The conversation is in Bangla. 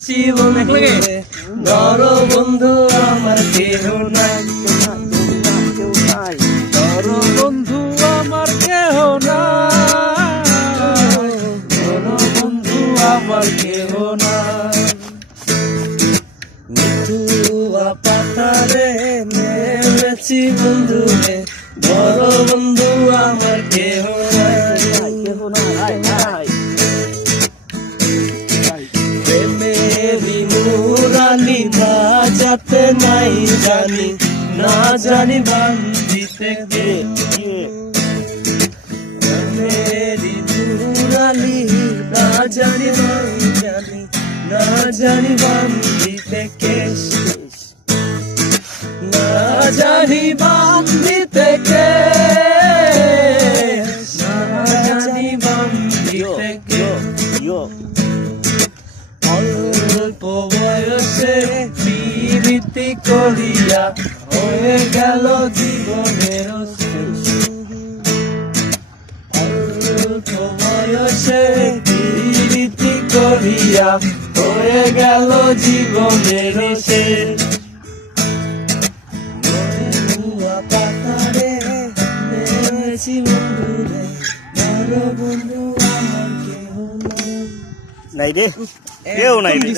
জীবন ধর বন্ধু আমার কেহ নাই, ধর বন্ধু আমার কেহ নাই, ধর বন্ধু আমার কেহ নাই। মৃত্যুয়া পাতারে নেমেছি বন্ধু রে, ধর বন্ধু আমার কেহ নাই। প্রেমেরি মুরালি বাজাতে নাই জানি, না জানি বান্ধিতে কে। প্রেমেরি মুরালি না জানি জানি, না জানি বান্ধিতে কে, না জানি বান্ধিতে কে, না জানি বান্ধিতে কে। অল্প বয়সে প্রীতি করিয়া হয়ে গেল জীবনের শেষ। অল্প বয়সে প্রীতি করিয়া হয়ে গেল জীবনের শেষ। পাতারে নেমেছি বন্ধু রে, বড় বন্ধু আমার কেহ নাই রে, কেউ নাই রে।